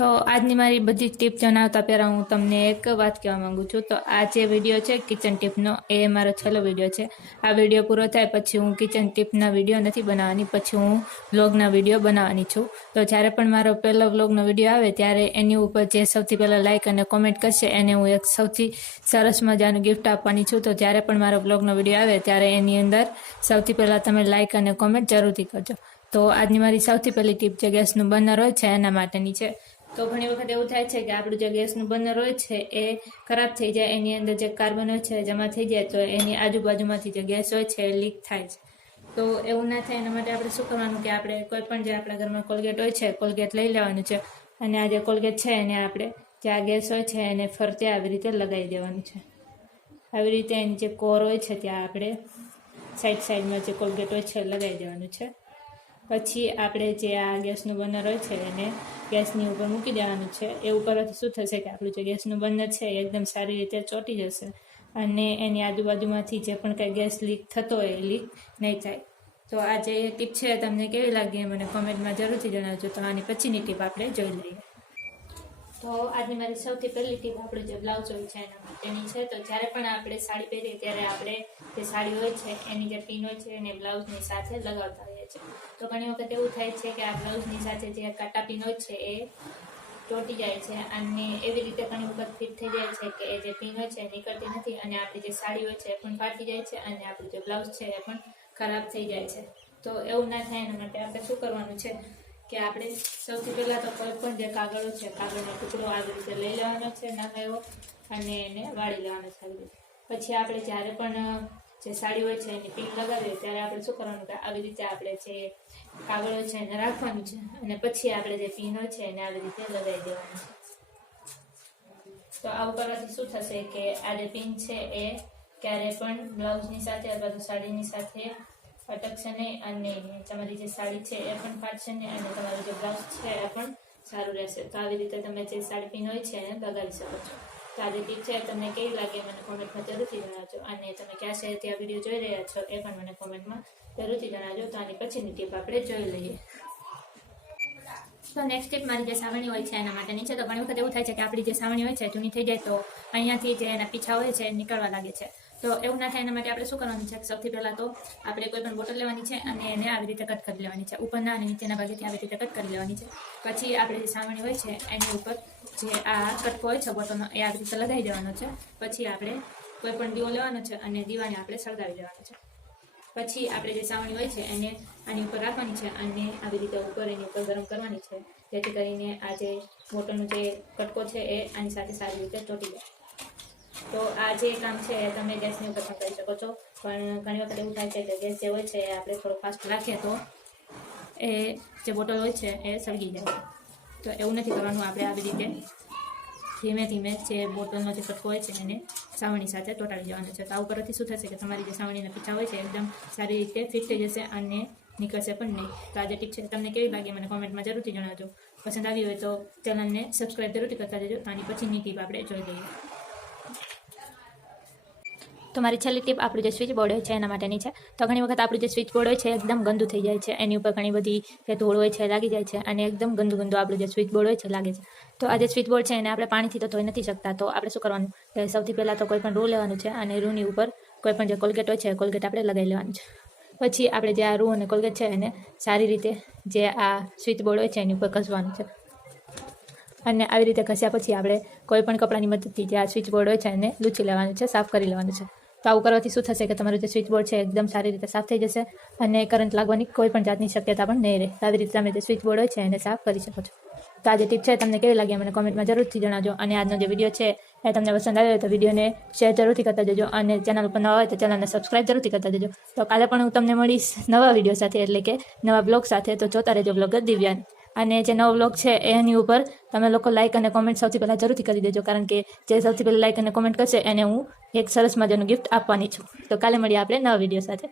તો આજની મારી બધી ટીપ જણાવતા પહેલાં હું તમને એક વાત કહેવા માંગુ છું. તો આ જે વિડીયો છે કિચન ટીપનો, એ મારો છેલ્લો વિડીયો છે. આ વિડીયો પૂરો થાય પછી હું કિચન ટીપના વિડીયો નથી બનાવવાની, પછી હું વ્લોગના વિડીયો બનાવવાની છું. તો જ્યારે પણ મારો પહેલો વ્લોગનો વિડીયો આવે ત્યારે એની ઉપર જે સૌથી પહેલાં લાઇક અને કોમેન્ટ કરશે એને હું એક સૌથી સરસ મજાનું ગિફ્ટ આપવાની છું. તો જ્યારે પણ મારો વ્લોગનો વિડીયો આવે ત્યારે એની અંદર સૌથી પહેલાં તમે લાઇક અને કોમેન્ટ જરૂરથી કરજો. તો આજની મારી સૌથી પહેલી ટીપ જે ગેસનું બર્નર હોય છે એના માટેની છે. તો ઘણી વખત એવું થાય છે કે આપણું જે ગેસનું બર્નર હોય છે એ ખરાબ થઈ જાય, એની અંદર જે કાર્બન હોય છે જમા થઈ જાય, તો એની આજુબાજુમાંથી જે ગેસ હોય છે એ લીક થાય છે. તો એવું ના થાય એના માટે આપણે શું કરવાનું કે આપણે કોઈ પણ જે આપણા ઘરમાં કોલગેટ હોય છે, કોલગેટ લઈ લેવાનું છે અને આ જે કોલગેટ છે એને આપણે જે આ ગેસ હોય છે એને ફરતે આવી રીતે લગાવી દેવાનું છે. આવી રીતે એની જે કોર હોય છે ત્યાં આપણે સાઈડમાં જે કોલગેટ હોય છે લગાવી દેવાનું છે. પછી આપણે જે આ ગેસનું બર્નર હોય છે એને ગેસની ઉપર મૂકી દેવાનું છે. એવું કરવાથી શું થશે કે આપણું જે ગેસનું બર્નર છે એ એકદમ સારી રીતે ચોંટી જશે અને એની આજુબાજુમાંથી જે પણ કંઈ ગેસ લીક થતો હોય એ લીક નહીં થાય. તો આ જે ટીપ છે તમને કેવી લાગી મને કોમેન્ટમાં જરૂરથી જણાવજો. તો આની પછીની ટીપ આપણે જોઈ લઈએ. તો આજની મારી સૌથી પહેલી ટીપ આપણું જે બ્લાઉઝ હોય છે એના માટેની છે. તો જ્યારે પણ આપણે સાડી પહેરીએ ત્યારે આપણે જે સાડી હોય છે એની જે પિન હોય છે એને બ્લાઉઝની સાથે લગાવતા હોઈએ છીએ. તો ઘણી વખત એવું થાય છે કે આ બ્લાઉઝની સાથે જે કાંટા પિન હોય છે એ તૂટી જાય છે અને એવી રીતે ઘણી વખત ફિટ થઈ જાય છે કે એ જે પિન હોય છે એ નીકળતી નથી અને આપણી જે સાડી હોય છે એ પણ ફાટી જાય છે અને આપણું જે બ્લાઉઝ છે એ પણ ખરાબ થઈ જાય છે. તો એવું ના થાય એના માટે આપણે શું કરવાનું છે કે આપણે સૌથી પહેલાં તો કોઈ પણ જે કાગળો છે, કાગળનો ટુકડો આવી રીતે લઈ લેવાનો છે નાનો એવો અને એને વાળી લેવાનો છે આવી રીતે. પછી આપણે જ્યારે પણ જે સાડી હોય છે એની પિન લગાવીએ ત્યારે આપણે શું કરવાનું કે આવી રીતે આપણે જે કાગળ હોય છે એને રાખવાનું છે અને પછી આપણે જે પિન હોય છે એને આવી રીતે લગાવી દેવાનું છે. તો આવું કરવાથી શું થશે કે આ જે પિન છે એ ક્યારેય પણ બ્લાઉઝની સાથે અથવા તો સાડીની સાથે અટકશે નહીં અને તમારી જે સાડી છે એ પણ ફાટશે નહીં અને તમારું જે બ્લાઉઝ છે એ પણ સારું રહેશે. તો આવી રીતે તમે જે સાડી પિન હોય છે એને લગાવી શકો છો. તો આ જે ટીપ છે તમને કેવી લાગે મને કોમેન્ટમાં જરૂરથી જણાવજો અને તમે ક્યાં શહેરથી આ વિડીયો જોઈ રહ્યા છો એ પણ મને કોમેન્ટમાં જરૂરથી જણાવજો. તો આની પછીની ટીપ આપણે જોઈ લઈએ. તો નેક્સ્ટ ટીપ મારી જે સાવરણી હોય છે એના માટેની છે. તો ઘણી વખત એવું થાય છે કે આપણી જે સાવરણી હોય છે જૂની થઈ જાય તો અહીંયાથી જે એના પીછા હોય છે એ નીકળવા લાગે છે. તો એવું ના થાય એના માટે આપણે શું કરવાનું છે સૌથી પહેલાં તો આપણે કોઈ પણ બોટલ લેવાની છે અને એને આવી રીતે કટ કરી લેવાની છે. ઉપરના અને નીચેના ભાગેથી આવી રીતે કટ કરી લેવાની છે. પછી આપણે જે સાવરણી હોય છે એની ઉપર જે આ કટકો હોય છે બોટલનો એ આવી રીતે લગાવી દેવાનો છે. પછી આપણે કોઈ પણ દીવો લેવાનો છે અને દીવાને આપણે સળગાવી દેવાનો છે. પછી આપણે જે સાવરણી હોય છે એને આની ઉપર રાખવાની છે અને આવી રીતે ઉપર એની ઉપર ગરમ કરવાની છે જેથી કરીને આ જે બોટલનો જે કટકો છે એ આની સાથે સારી રીતે ચોંટી જાય. તો આ જે કામ છે એ તમે ગેસની ઉપર પણ કરી શકો છો, પણ ઘણી વખત એવું થાય છે કે ગેસ જે હોય છે એ આપણે થોડો ફાસ્ટ રાખીએ તો એ જે બોટલ હોય છે એ સળગી જાય. તો એવું નથી કરવાનું. આપણે આવી રીતે ધીમે ધીમે જે બોટલનો જે કટકો હોય છે એને સાવરણી સાથે ચોંટાડી દેવાનો છે. તો આવું કરવાથી શું થશે કે તમારી જે સાવરણીના પીછા હોય છે એકદમ સારી રીતે ફિટ થઈ જશે અને નીકળશે પણ નહીં. તો આ જે ટીપ છે તમને કેવી લાગી મને કોમેન્ટમાં જરૂરથી જણાવજો. પસંદ આવી હોય તો ચેનલને સબસ્ક્રાઈબ જરૂરથી કરતા જજો. તો આની પછીની ટીપ આપણે જોઈ લઈએ. તો મારી છેલ્લી ટીપ આપણું જે સ્વિચ બોર્ડ હોય છે એના માટેની છે. તો ઘણી વખત આપણું જે સ્વિચ બોર્ડ હોય છે એકદમ ગંદુ થઈ જાય છે, એની ઉપર ઘણી બધી જે ધૂળ હોય છે લાગી જાય છે અને એકદમ ગંદુ આપણું જે સ્વિચ બોર્ડ હોય છે લાગે છે. તો આ જે સ્વિચ બોર્ડ છે એને આપણે પાણીથી તો ધોઈ નથી શકતા. તો આપણે શું કરવાનું કે સૌથી પહેલાં તો કોઈ પણ રૂ લેવાનું છે અને રૂની ઉપર કોઈ પણ જે કોલગેટ હોય છે કોલગેટ આપણે લગાવી લેવાનું છે. પછી આપણે જે આ રૂ અને કોલગેટ છે એને સારી રીતે જે આ સ્વિચ બોર્ડ હોય છે એની ઉપર ઘસવાનું છે અને આવી રીતે ઘસ્યા પછી આપણે કોઈ પણ કપડાની મદદથી જે આ સ્વિચ બોર્ડ હોય છે એને લૂછી લેવાનું છે, સાફ કરી લેવાનું છે. તો આવું કરવાથી શું થશે કે તમારું જે સ્વિચ બોર્ડ છે એકદમ સારી રીતે સાફ થઈ જશે અને કરંટ લાગવાની કોઈ પણ જાતની શક્યતા પણ નહીં રહે. આવી રીતે તમે જે સ્વિચ બોર્ડ હોય છે એને સાફ કરી શકો છો. તો આ જે ટીપ છે તમને કેવી લાગી મને કોમેન્ટમાં જરૂરથી જણાવજો અને આજનો જે વિડીયો છે એ તમને પસંદ આવ્યો હોય તો વિડીયોને શેર જરૂરથી કરતા જજો અને ચેનલ ઉપર નવા હોય તો ચેનલને સબસ્ક્રાઈબ જરૂરથી કરતા જજો. તો કાલે પણ હું તમને મળીશ નવા વિડીયો સાથે, એટલે કે નવા બ્લોગ સાથે. તો જોતા રહેજો બ્લોગર દિવ્યાની. અને જે નવો બ્લોગ છે એની ઉપર તમે લોકો લાઇક અને કોમેન્ટ સૌથી પહેલાં જરૂરથી કરી દેજો, કારણ કે જે સૌથી પહેલાં લાઇક અને કોમેન્ટ કરશે એને હું એક સરસ મજાનું ગિફ્ટ આપવાની છું. તો કાલે મળીએ આપણે નવા વિડીયો સાથે.